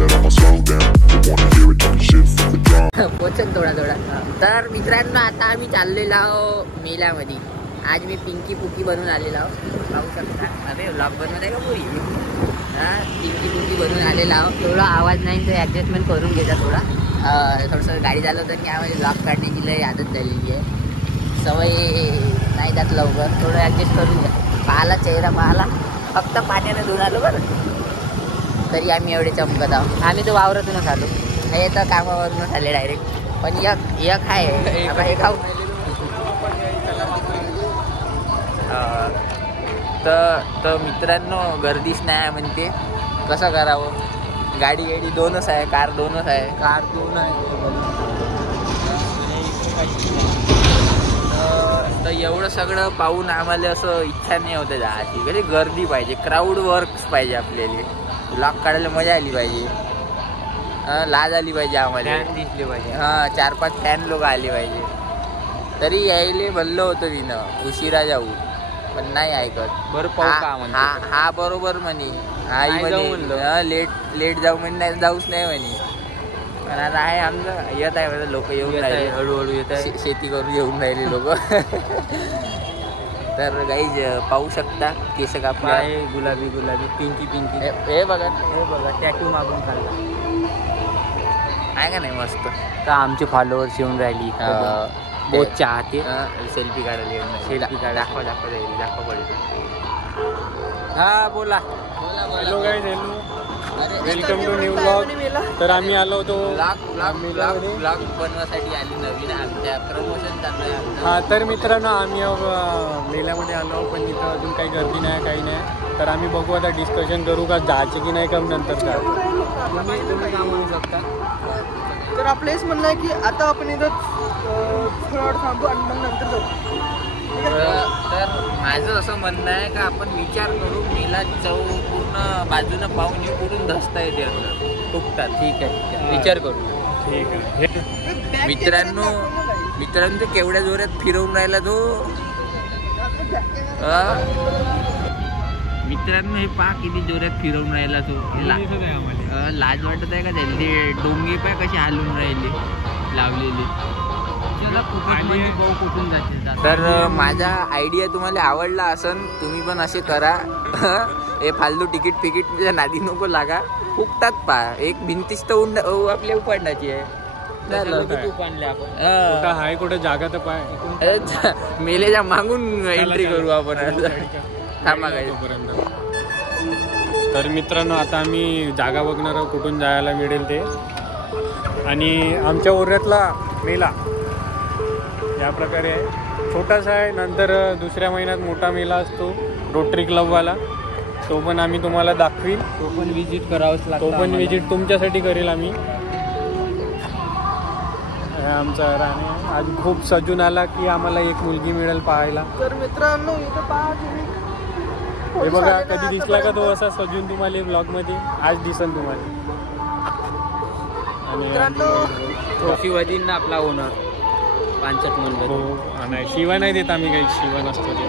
that I'ma slow down. They wanna hear it talking shit from the drum. पोचन थोडा थोडा. तर मित्रांनो आता आम्ही चाललेलो आहो मेल्यामध्ये. आज मी पिंकी पुकी बनून आलेलो आहो. पाहू शकता. अरे व्लॉग बनवत आहे का पुरी? हां पिंकी पुकी बनून आलेलो आहो. थोडा आवाज नाही तर ॲडजस्टमेंट करून घेता थोडा. थोडंसं गाडी चालवतं की आम्हाला व्लॉग काढण्याची लय आदत झालेली आहे. सवय नाही जात लवकर. थोडं ॲडजस्ट करून घ्या. पाहाला चेहरा पाहाला फक्त पाण्याने धुवून आलो बरं. तरी आम्ही एवढे चमकत आहोत. आम्ही तर वावरातूनच आलो. हे तर कामावरूनच आले डायरेक्ट. पण एक आहे हे खाऊ. तर मित्रांनो गर्दीच नाही म्हणते. कसं करावं. गाडी दोनच आहे. कार दोनच आहे. कार दोन आहे. तर एवढं सगळं पाहून आम्हाला असं इच्छा नाही होते जायची. कधी गर्दी पाहिजे. क्राऊड वर्क्स पाहिजे आपल्याला. ब्लॉग काढायला मजा आली पाहिजे. लाज आली पाहिजे आम्हाला. दिसले पाहिजे. हां 4-5 फॅन लोक आले पाहिजे. तरी यायले म्हणलं होतं तिनं उशिरा जाऊ पण नाही ऐकत. बरं पाहू का हा बरोबर म्हणे. आई म्हणे लेट जाऊ म्हणे. नाही जाऊच नाही म्हणे. पण आता आहे आमचं येत आहे लोक येऊन राहिले. हळूहळू येत आहे. शेती करून येऊन राहिले लोक. तर गाईज पाहू शकता केस कापले आहे. गुलाबी पिंकी. हे बघा टॅटू मागून खाल्ला आहे का नाही मस्त. तर आमचे फॉलोअर्स येऊन राहिली. बहुत चाहते. सेल्फी काढायला येऊन. सेल्फी काढ दाखवा पडेल. हा बोला. Hello guys. Hello welcome to new vlog. तर आम्ही आलो होतो ब्लॉग बनवासाठी आली नवीन आमच्या प्रमोशन चालू आहे. हां तर मित्रांनो आम्ही मेल्यामध्ये आलो पण इथं अजून काही गर्दी नाही काही नाही. तर आम्ही बघू आता डिस्कशन करू का जायचे की नाही कम नंतर काय. तुम्ही काय म्हणू शकता. तर आपलं हेच म्हणणं आहे की आता आपण इथं थोडा वेळ थांबू आणि मग नंतर जाऊ. तर माझं असं म्हणणं आहे का आपण विचार करू. मेला चव पूर्ण बाजूनं पाहून येऊ. कुठून धसता येते असं टुकतात. ठीक आहे विचार करू. ठीक आहे. मित्रांनो ते केवढ्या जोरात फिरवून राहिला तो. मित्रांनो हे पहा किती जोरात फिरवून राहिला तो. लाज वाटत आहे का त्याला. ते डोंगे पाय कसे हलवून राहिले लावलेले. तर माझा आयडिया तुम्हाला आवडला असन. तुम्ही पण असे करा. हे फालतू तिकीट नादी नको लागा. फुकटात पा. एक भिंतीच तर आपल्या उपडण्याची आहे. हाय कुठे जागा तर पाय. मेलेच्या मागून एंट्री करू आपण. थांबा काय. तर मित्रांनो आता आम्ही जागा बघणार आहोत कुठून जायला मिळेल ते. आणि आमच्या ओऱ्यातला मेला या प्रकारे आहे. छोटासा आहे. नंतर दुसऱ्या महिन्यात मोठा मेला असतो रोटरी क्लबवाला. तो पण आम्ही तुम्हाला दाखवील. तो पण विजिट करावाच लागतो. तो पण विजिट तुमच्यासाठी करेल आम्ही. आमचा राणे आज खूप सजून आला की आम्हाला एक मुलगी मिळेल पाहायला. तर मित्रांनो इथं पहा तुम्ही. हे बघा कधी दिसला का तो असा सजून तुम्हाला ब्लॉगमध्ये. आज दिसन तुम्हाला. आणि ट्रॉफीवादीन ना आपला ओनर 5 म्हणलं. हो नाही शिवा नाही देत आम्ही काही. शिवा नसतो ते.